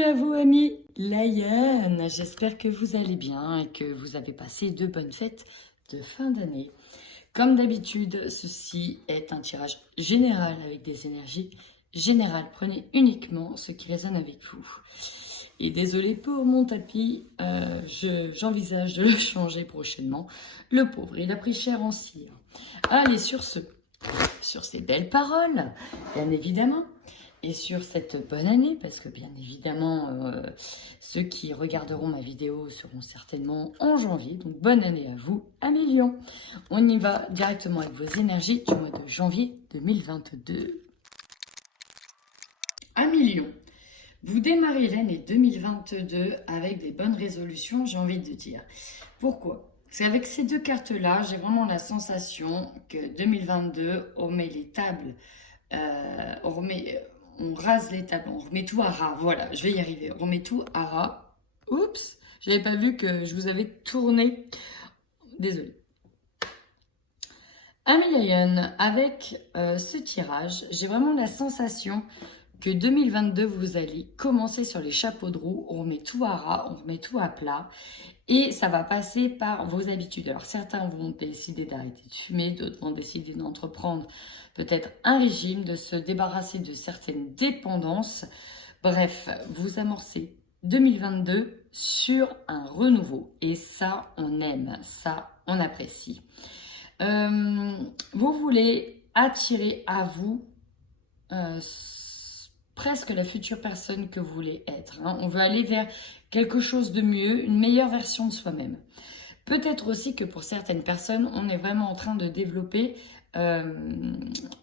Bienvenue à vous amis Lion, j'espère que vous allez bien et que vous avez passé de bonnes fêtes de fin d'année. Comme d'habitude, ceci est un tirage général avec des énergies générales. Prenez uniquement ce qui résonne avec vous. Et désolé pour mon tapis, j'envisage de le changer prochainement. Le pauvre, il a pris cher en cire. Allez, sur ces belles paroles, bien évidemment. Et sur cette bonne année, parce que bien évidemment, ceux qui regarderont ma vidéo seront certainement en janvier. Donc bonne année à vous, à millions. On y va directement avec vos énergies du mois de janvier 2022. À millions. Vous démarrez l'année 2022 avec des bonnes résolutions, j'ai envie de dire. Pourquoi ? Parce qu'avec ces deux cartes-là, j'ai vraiment la sensation que 2022, on met les tables, on rase les tables, on remet tout à ras. Voilà, je vais y arriver. On remet tout à ras. Oups, j'avais pas vu que je vous avais tourné. Désolée. Ami Lion, avec ce tirage, j'ai vraiment la sensation que 2022, vous allez commencer sur les chapeaux de roue. On remet tout à ras, on remet tout à plat. Et ça va passer par vos habitudes. Alors certains vont décider d'arrêter de fumer, d'autres vont décider d'entreprendre peut-être un régime, de se débarrasser de certaines dépendances. Bref, vous amorcez 2022 sur un renouveau. Et ça, on aime, ça, on apprécie. Vous voulez attirer à vous presque la future personne que vous voulez être. On veut aller vers quelque chose de mieux, une meilleure version de soi-même. Peut-être aussi que pour certaines personnes, on est vraiment en train de développer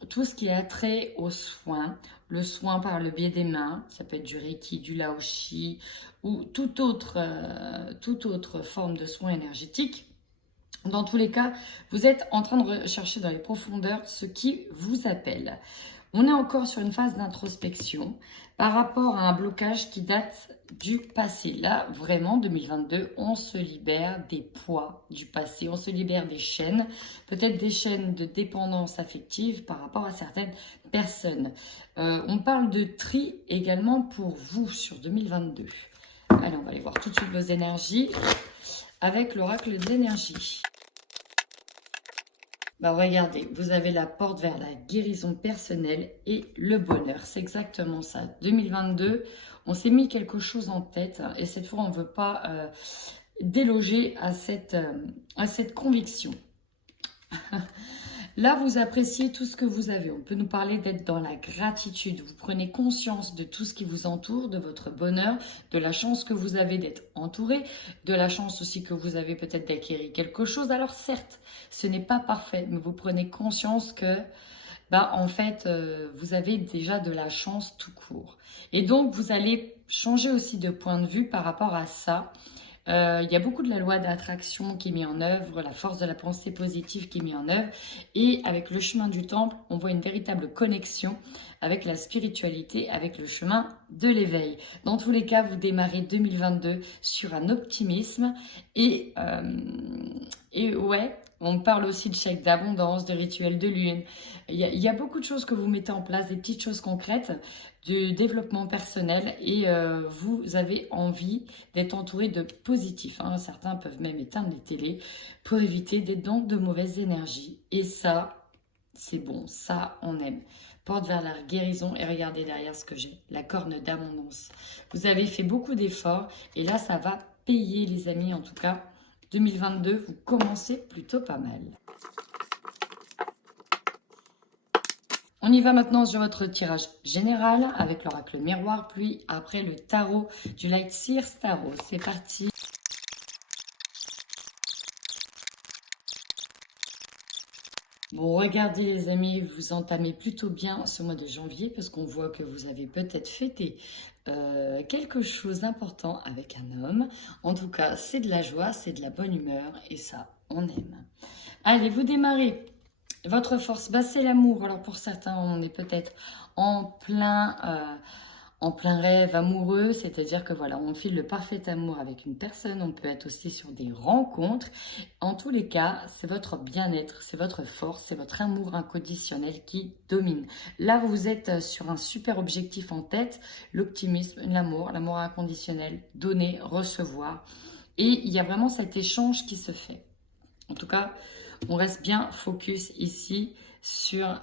tout ce qui est attrait aux soins. Le soin par le biais des mains, ça peut être du Reiki, du Laoshi ou toute autre forme de soin énergétique. Dans tous les cas, vous êtes en train de rechercher dans les profondeurs ce qui vous appelle. On est encore sur une phase d'introspection par rapport à un blocage qui date du passé. Là, vraiment, 2022, on se libère des poids du passé, on se libère des chaînes, peut-être des chaînes de dépendance affective par rapport à certaines personnes. On parle de tri également pour vous sur 2022. Allez, on va aller voir tout de suite vos énergies avec l'oracle des énergies. Bah regardez, vous avez la porte vers la guérison personnelle et le bonheur. C'est exactement ça. 2022, on s'est mis quelque chose en tête et cette fois, on ne veut pas déloger à cette conviction. Là, vous appréciez tout ce que vous avez. On peut nous parler d'être dans la gratitude. Vous prenez conscience de tout ce qui vous entoure, de votre bonheur, de la chance que vous avez d'être entouré, de la chance aussi que vous avez peut-être d'acquérir quelque chose. Alors certes, ce n'est pas parfait, mais vous prenez conscience que, en fait, vous avez déjà de la chance tout court. Et donc, vous allez changer aussi de point de vue par rapport à ça. Il y a beaucoup de la loi d'attraction qui est mise en œuvre, la force de la pensée positive qui est mise en œuvre. Et avec le chemin du temple, on voit une véritable connexion avec la spiritualité, avec le chemin de l'éveil. Dans tous les cas, vous démarrez 2022 sur un optimisme. Et ouais, on parle aussi de chèque d'abondance, de rituels de lune. Il y a beaucoup de choses que vous mettez en place, des petites choses concrètes, de développement personnel et vous avez envie d'être entouré de positifs. Certains peuvent même éteindre les télés pour éviter d'être dans de mauvaises énergies. Et ça, c'est bon, ça, on aime. Porte vers la guérison et regardez derrière ce que j'ai, la corne d'abondance. Vous avez fait beaucoup d'efforts et là, ça va payer les amis. En tout cas, 2022, vous commencez plutôt pas mal. On y va maintenant sur votre tirage général avec l'oracle miroir, puis après le tarot du Light Seers Tarot. C'est parti. Bon, regardez les amis, vous entamez plutôt bien ce mois de janvier parce qu'on voit que vous avez peut-être fêté quelque chose d'important avec un homme. En tout cas, c'est de la joie, c'est de la bonne humeur et ça, on aime. Allez, vous démarrez. Votre force, c'est l'amour. Alors pour certains, on est peut-être en plein en plein rêve amoureux, c'est-à-dire que voilà, on file le parfait amour avec une personne, on peut être aussi sur des rencontres. En tous les cas, c'est votre bien-être, c'est votre force, c'est votre amour inconditionnel qui domine. Là, vous êtes sur un super objectif en tête, l'optimisme, l'amour inconditionnel, donner, recevoir. Et il y a vraiment cet échange qui se fait. En tout cas, on reste bien focus ici sur,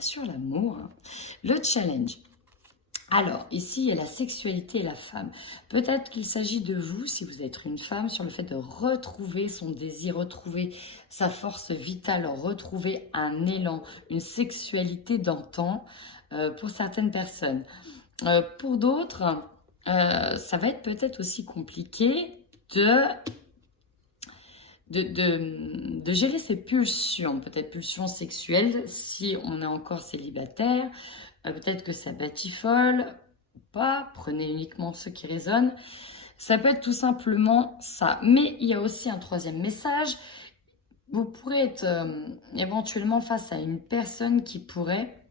sur l'amour. Le challenge. Alors, ici, il y a la sexualité et la femme. Peut-être qu'il s'agit de vous, si vous êtes une femme, sur le fait de retrouver son désir, retrouver sa force vitale, retrouver un élan, une sexualité d'antan pour certaines personnes. Pour d'autres, ça va être peut-être aussi compliqué de gérer ses pulsions, peut-être pulsions sexuelles si on est encore célibataire. Peut-être que ça batifole ou pas, prenez uniquement ce qui résonne. Ça peut être tout simplement ça. Mais il y a aussi un troisième message. Vous pourrez être éventuellement face à une personne qui pourrait,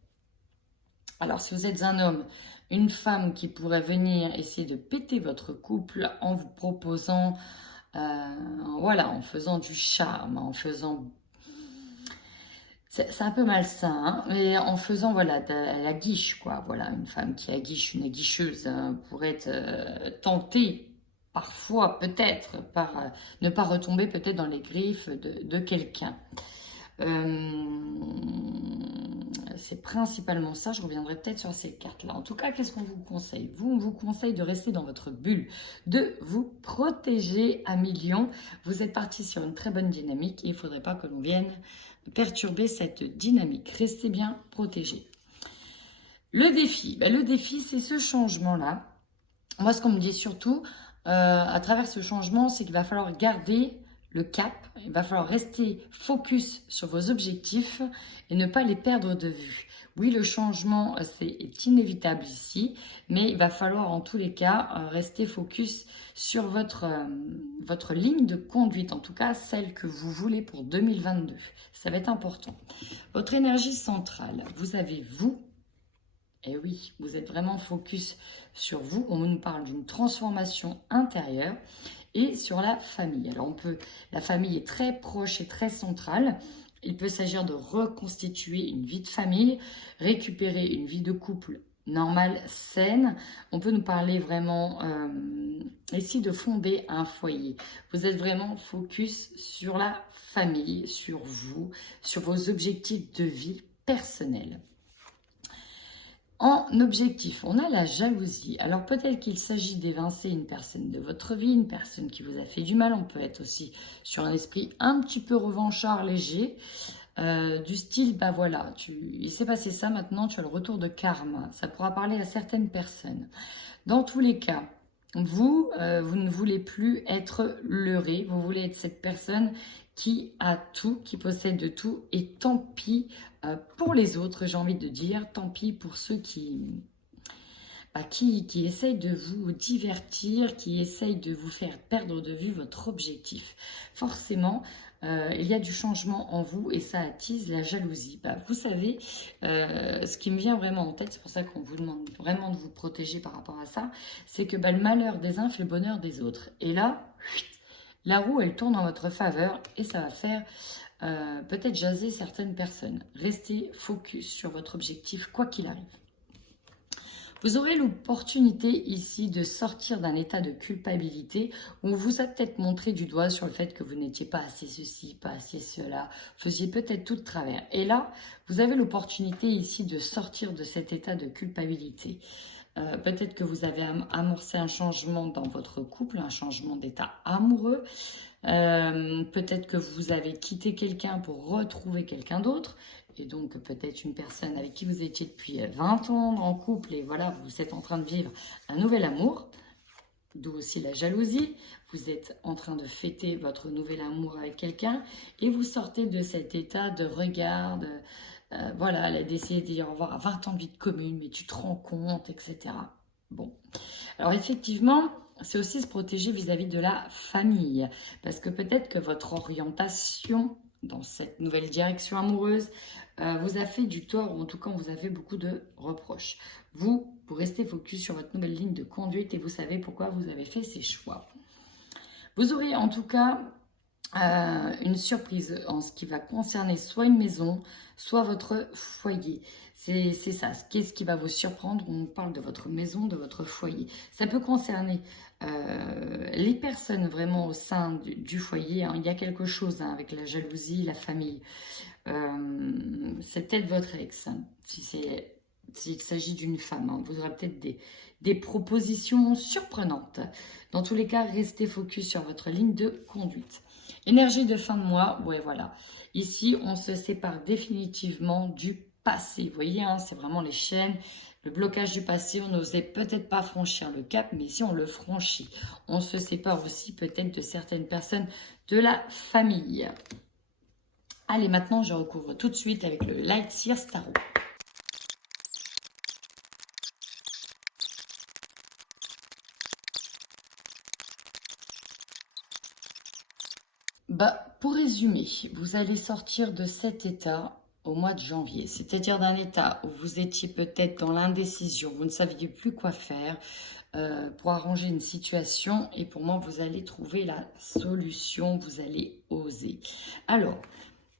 alors si vous êtes un homme, une femme qui pourrait venir essayer de péter votre couple en vous proposant, voilà, en faisant du charme, en faisant... C'est un peu malsain, hein, mais en faisant voilà, de la guiche, quoi. Voilà, une femme qui aguiche, une aguicheuse, pourrait être tentée, parfois, peut-être, par ne pas retomber peut-être dans les griffes de quelqu'un. C'est principalement ça, je reviendrai peut-être sur ces cartes-là. En tout cas, qu'est-ce qu'on vous conseille? On vous conseille de rester dans votre bulle, de vous protéger à millions. Vous êtes parti sur une très bonne dynamique et il ne faudrait pas que l'on vienne perturber cette dynamique. Restez bien protégés. Le défi, c'est ce changement-là. Moi, ce qu'on me dit surtout, à travers ce changement, c'est qu'il va falloir garder le cap. Il va falloir rester focus sur vos objectifs et ne pas les perdre de vue. Oui, le changement est inévitable ici, mais il va falloir en tous les cas rester focus sur votre ligne de conduite, en tout cas celle que vous voulez pour 2022. Ça va être important. Votre énergie centrale, vous avez vous. Et oui, vous êtes vraiment focus sur vous. On nous parle d'une transformation intérieure et sur la famille. Alors la famille est très proche et très centrale. Il peut s'agir de reconstituer une vie de famille, récupérer une vie de couple normale, saine. On peut nous parler vraiment ici de fonder un foyer. Vous êtes vraiment focus sur la famille, sur vous, sur vos objectifs de vie personnels. En objectif, on a la jalousie. Alors peut-être qu'il s'agit d'évincer une personne de votre vie, une personne qui vous a fait du mal. On peut être aussi sur un esprit un petit peu revanchard, léger, du style, bah voilà, il s'est passé ça, maintenant tu as le retour de karma. Ça pourra parler à certaines personnes. Dans tous les cas, vous ne voulez plus être leurré, vous voulez être cette personne qui a tout, qui possède tout, et tant pis pour les autres, j'ai envie de dire, tant pis pour ceux qui essayent de vous divertir, qui essayent de vous faire perdre de vue votre objectif. Forcément, il y a du changement en vous et ça attise la jalousie. Vous savez, ce qui me vient vraiment en tête, c'est pour ça qu'on vous demande vraiment de vous protéger par rapport à ça, c'est que le malheur des uns fait le bonheur des autres. Et là, la roue, elle tourne en votre faveur et ça va faire peut-être jaser certaines personnes. Restez focus sur votre objectif, quoi qu'il arrive. Vous aurez l'opportunité ici de sortir d'un état de culpabilité où on vous a peut-être montré du doigt sur le fait que vous n'étiez pas assez ceci, pas assez cela, faisiez peut-être tout de travers. Et là, vous avez l'opportunité ici de sortir de cet état de culpabilité. Peut-être que vous avez amorcé un changement dans votre couple, un changement d'état amoureux. Peut-être que vous avez quitté quelqu'un pour retrouver quelqu'un d'autre. Et donc peut-être une personne avec qui vous étiez depuis 20 ans en couple et voilà, vous êtes en train de vivre un nouvel amour, d'où aussi la jalousie. Vous êtes en train de fêter votre nouvel amour avec quelqu'un et vous sortez de cet état de regard, voilà, d'essayer de dire au revoir à 20 ans de vie commune, mais tu te rends compte, etc. Bon, alors effectivement, c'est aussi se protéger vis-à-vis de la famille, parce que peut-être que votre orientation dans cette nouvelle direction amoureuse vous a fait du tort, ou en tout cas, vous avez beaucoup de reproches. Vous vous restez focus sur votre nouvelle ligne de conduite et vous savez pourquoi vous avez fait ces choix. Vous aurez en tout cas une surprise en ce qui va concerner soit une maison, soit votre foyer. C'est ça, qu'est-ce qui va vous surprendre? On parle de votre maison, de votre foyer. Ça peut concerner les personnes vraiment au sein du foyer. Hein. Il y a quelque chose hein, avec la jalousie, la famille. C'est peut-être votre ex, hein, s'il s'agit d'une femme. Hein. Vous aurez peut-être des propositions surprenantes. Dans tous les cas, restez focus sur votre ligne de conduite. Énergie de fin de mois, ouais voilà. Ici, on se sépare définitivement du passé. Vous voyez, hein, c'est vraiment les chaînes, le blocage du passé. On n'osait peut-être pas franchir le cap, mais ici, on le franchit. On se sépare aussi peut-être de certaines personnes de la famille. Allez, maintenant, je recouvre tout de suite avec le Light Seers Tarot. Pour résumer, vous allez sortir de cet état au mois de janvier, c'est-à-dire d'un état où vous étiez peut-être dans l'indécision, vous ne saviez plus quoi faire pour arranger une situation et pour moi, vous allez trouver la solution, vous allez oser. Alors,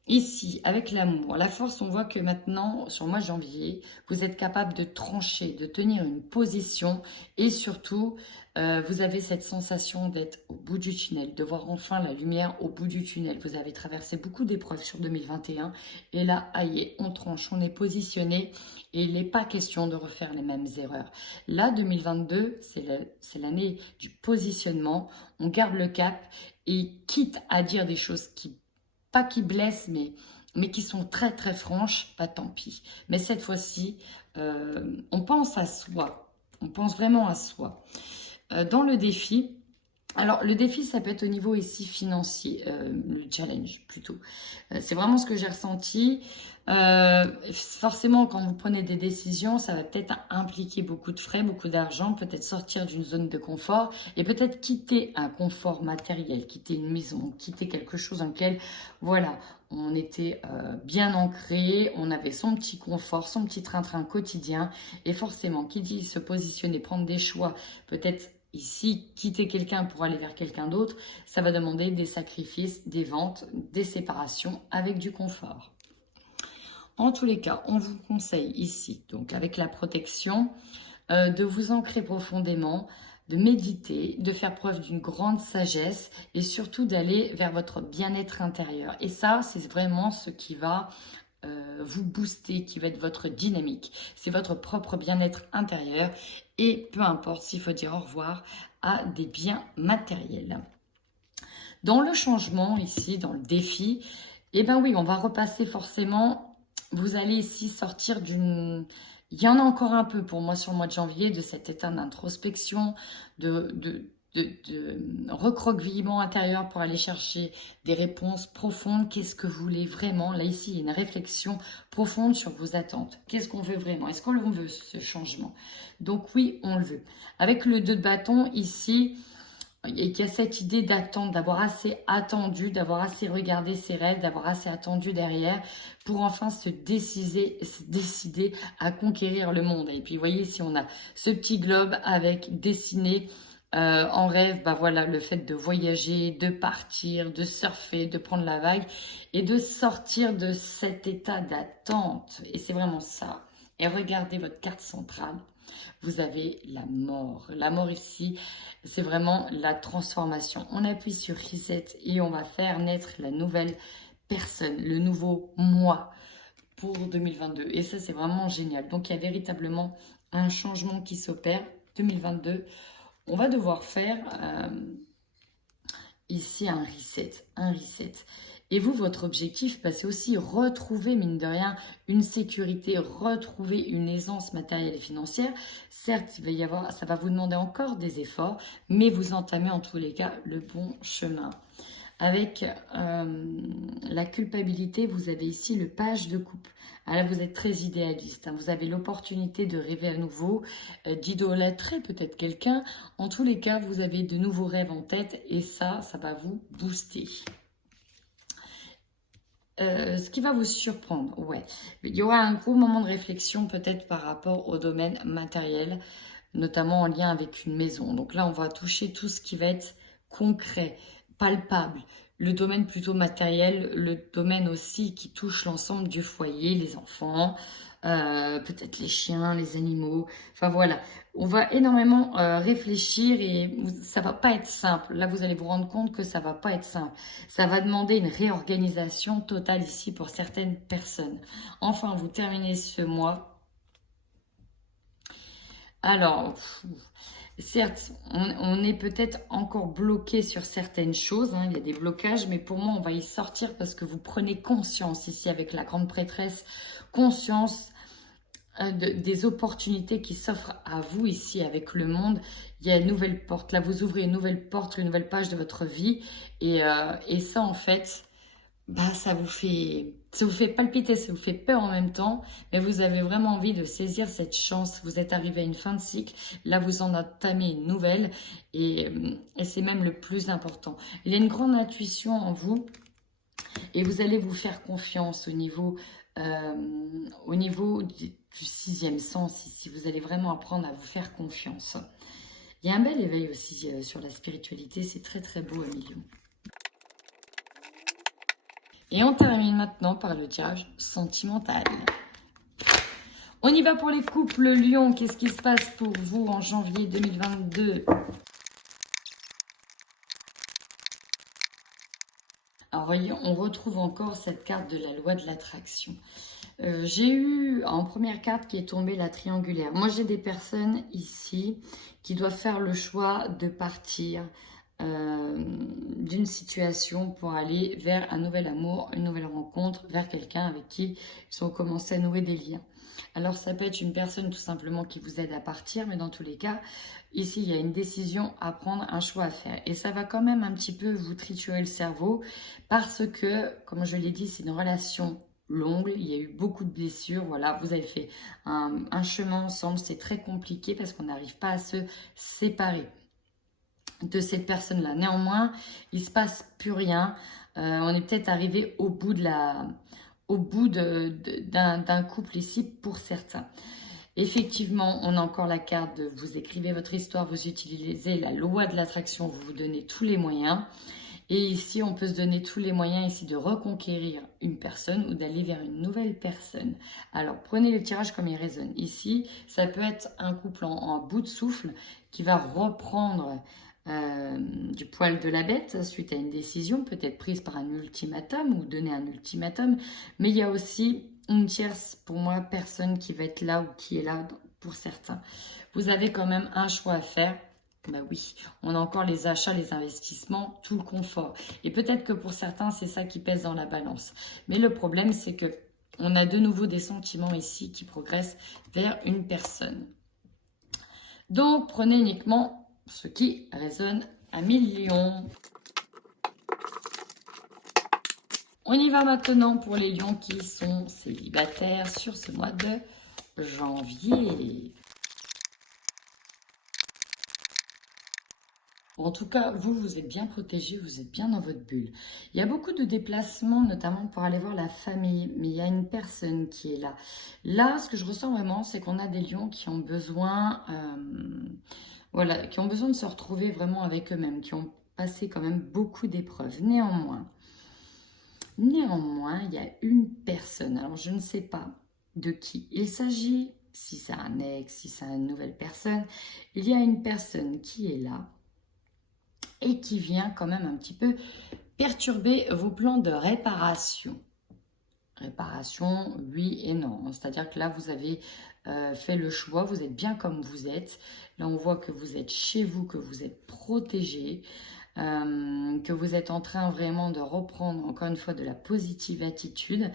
ici, avec l'amour, la force, on voit que maintenant, sur le mois de janvier, vous êtes capable de trancher, de tenir une position et surtout, vous avez cette sensation d'être au bout du tunnel, de voir enfin la lumière au bout du tunnel. Vous avez traversé beaucoup d'épreuves sur 2021 et là, aïe, on tranche, on est positionné et il n'est pas question de refaire les mêmes erreurs. Là, 2022, c'est l'année du positionnement. On garde le cap et quitte à dire des choses pas qui blessent, mais qui sont très très franches, pas tant pis. Mais cette fois-ci, on pense à soi. On pense vraiment à soi. Dans le défi, alors le défi, ça peut être au niveau ici financier, le challenge plutôt. C'est vraiment ce que j'ai ressenti. Forcément, quand vous prenez des décisions, ça va peut-être impliquer beaucoup de frais, beaucoup d'argent, peut-être sortir d'une zone de confort et peut-être quitter un confort matériel, quitter une maison, quitter quelque chose dans lequel, voilà, on était bien ancré, on avait son petit confort, son petit train-train quotidien et forcément, qui dit se positionner, prendre des choix, peut-être ici, quitter quelqu'un pour aller vers quelqu'un d'autre, ça va demander des sacrifices, des ventes, des séparations avec du confort. En tous les cas, on vous conseille ici, donc avec la protection, de vous ancrer profondément, de méditer, de faire preuve d'une grande sagesse et surtout d'aller vers votre bien-être intérieur. Et ça, c'est vraiment ce qui va vous booster, qui va être votre dynamique. C'est votre propre bien-être intérieur et peu importe s'il faut dire au revoir à des biens matériels. Dans le changement ici, dans le défi, eh bien oui, on va repasser forcément, vous allez ici sortir d'une... Il y en a encore un peu pour moi sur le mois de janvier, de cet état d'introspection, de recroquevillement intérieur pour aller chercher des réponses profondes. Qu'est-ce que vous voulez vraiment? Là, ici, il y a une réflexion profonde sur vos attentes. Qu'est-ce qu'on veut vraiment? Est-ce qu'on le veut, ce changement? Donc oui, on le veut. Avec le 2 de bâton, ici, il y a cette idée d'attendre, d'avoir assez attendu, d'avoir assez regardé ses rêves, d'avoir assez attendu derrière pour enfin se décider à conquérir le monde. Et puis, vous voyez, si on a ce petit globe avec dessiné en rêve, bah voilà, le fait de voyager, de partir, de surfer, de prendre la vague et de sortir de cet état d'attente. Et c'est vraiment ça. Et regardez votre carte centrale. Vous avez la mort. La mort ici, c'est vraiment la transformation. On appuie sur Reset et on va faire naître la nouvelle personne, le nouveau moi pour 2022. Et ça, c'est vraiment génial. Donc, il y a véritablement un changement qui s'opère. 2022, on va devoir faire ici un reset. Et vous, votre objectif, c'est aussi retrouver, mine de rien, une sécurité, retrouver une aisance matérielle et financière. Certes, il va y avoir, ça va vous demander encore des efforts, mais vous entamez en tous les cas le bon chemin. Avec la culpabilité, vous avez ici le page de coupe. Alors là, vous êtes très idéaliste. Hein. Vous avez l'opportunité de rêver à nouveau, d'idolâtrer peut-être quelqu'un. En tous les cas, vous avez de nouveaux rêves en tête et ça va vous booster. Ce qui va vous surprendre, ouais. Il y aura un gros moment de réflexion peut-être par rapport au domaine matériel, notamment en lien avec une maison. Donc là, on va toucher tout ce qui va être concret, palpable. Le domaine plutôt matériel, le domaine aussi qui touche l'ensemble du foyer, les enfants, peut-être les chiens, les animaux. Enfin voilà, on va énormément réfléchir et ça va pas être simple. Là, vous allez vous rendre compte que ça va pas être simple. Ça va demander une réorganisation totale ici pour certaines personnes. Enfin, vous terminez ce mois. Alors, certes, on est peut-être encore bloqué sur certaines choses, hein, il y a des blocages, mais pour moi, on va y sortir parce que vous prenez conscience ici avec la grande prêtresse, conscience des opportunités qui s'offrent à vous ici avec le monde. Il y a une nouvelle porte, là vous ouvrez une nouvelle porte, une nouvelle page de votre vie et ça en fait, bah, ça vous fait palpiter, ça vous fait peur en même temps, mais vous avez vraiment envie de saisir cette chance. Vous êtes arrivé à une fin de cycle, là vous en entamez une nouvelle et c'est même le plus important. Il y a une grande intuition en vous et vous allez vous faire confiance au niveau du sixième sens ici. Vous allez vraiment apprendre à vous faire confiance. Il y a un bel éveil aussi sur la spiritualité, c'est très très beau, Emilio. Et on termine maintenant par le tirage sentimental. On y va pour les couples Lion. Qu'est-ce qui se passe pour vous en janvier 2022? Alors voyez, on retrouve encore cette carte de la loi de l'attraction. J'ai eu en première carte qui est tombée la triangulaire. Moi j'ai des personnes ici qui doivent faire le choix de partir d'une situation pour aller vers un nouvel amour, une nouvelle rencontre, vers quelqu'un avec qui ils ont commencé à nouer des liens. Alors ça peut être une personne tout simplement qui vous aide à partir, mais dans tous les cas, ici il y a une décision à prendre, un choix à faire. Et ça va quand même un petit peu vous triturer le cerveau parce que, comme je l'ai dit, c'est une relation longue, il y a eu beaucoup de blessures, voilà, vous avez fait un chemin ensemble, c'est très compliqué parce qu'on n'arrive pas à se séparer de cette personne-là. Néanmoins, il ne se passe plus rien. On est peut-être arrivé au bout d'un couple ici pour certains. Effectivement, on a encore la carte de vous écrivez votre histoire, vous utilisez la loi de l'attraction, vous vous donnez tous les moyens. Et ici, on peut se donner tous les moyens ici de reconquérir une personne ou d'aller vers une nouvelle personne. Alors, prenez le tirage comme il résonne. Ici, ça peut être un couple en bout de souffle qui va reprendre du poil de la bête suite à une décision peut-être prise par un ultimatum ou donner un ultimatum. Mais il y a aussi une tierce, pour moi, personne qui va être là ou qui est là pour certains. Vous avez quand même un choix à faire. Bah oui, on a encore les achats, les investissements, tout le confort. Et peut-être que pour certains, c'est ça qui pèse dans la balance. Mais le problème, c'est que on a de nouveau des sentiments ici qui progressent vers une personne. Donc, prenez uniquement ce qui résonne à 1000 lions. On y va maintenant pour les lions qui sont célibataires sur ce mois de janvier. En tout cas, vous êtes bien protégés, vous êtes bien dans votre bulle. Il y a beaucoup de déplacements, notamment pour aller voir la famille, mais il y a une personne qui est là. Là, ce que je ressens vraiment, c'est qu'on a des lions qui ont besoin, voilà, qui ont besoin de se retrouver vraiment avec eux-mêmes, qui ont passé quand même beaucoup d'épreuves. Néanmoins, il y a une personne, alors je ne sais pas de qui il s'agit, si c'est un ex, si c'est une nouvelle personne, il y a une personne qui est là, et qui vient quand même un petit peu perturber vos plans de réparation. Réparation, oui et non. C'est-à-dire que là, vous avez fait le choix, vous êtes bien comme vous êtes. Là, on voit que vous êtes chez vous, que vous êtes protégé, que vous êtes en train vraiment de reprendre encore une fois de la positive attitude.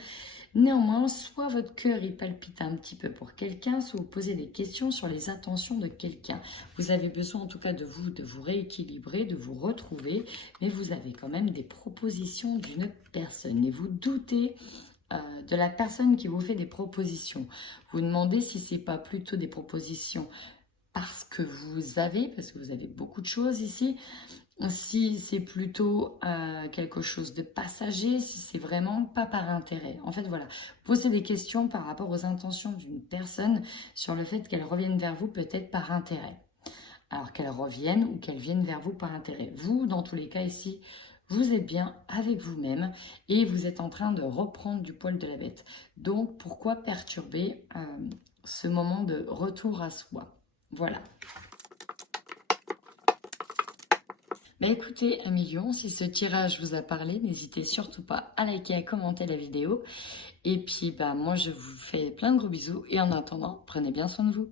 Néanmoins, soit votre cœur il palpite un petit peu pour quelqu'un, soit vous posez des questions sur les intentions de quelqu'un. Vous avez besoin en tout cas de vous rééquilibrer, de vous retrouver, mais vous avez quand même des propositions d'une personne et vous doutez de la personne qui vous fait des propositions. Vous demandez si ce n'est pas plutôt des propositions parce que vous avez beaucoup de choses ici, Si c'est plutôt quelque chose de passager, si c'est vraiment pas par intérêt. En fait, voilà, posez des questions par rapport aux intentions d'une personne sur le fait qu'elle revienne vers vous peut-être par intérêt. Alors qu'elle revienne ou qu'elle vienne vers vous par intérêt. Vous, dans tous les cas ici, vous êtes bien avec vous-même et vous êtes en train de reprendre du poil de la bête. Donc, pourquoi perturber ce moment de retour à soi? Voilà. Bah écoutez, 1 million, si ce tirage vous a parlé, n'hésitez surtout pas à liker, à commenter la vidéo. Et puis, bah moi, je vous fais plein de gros bisous. Et en attendant, prenez bien soin de vous.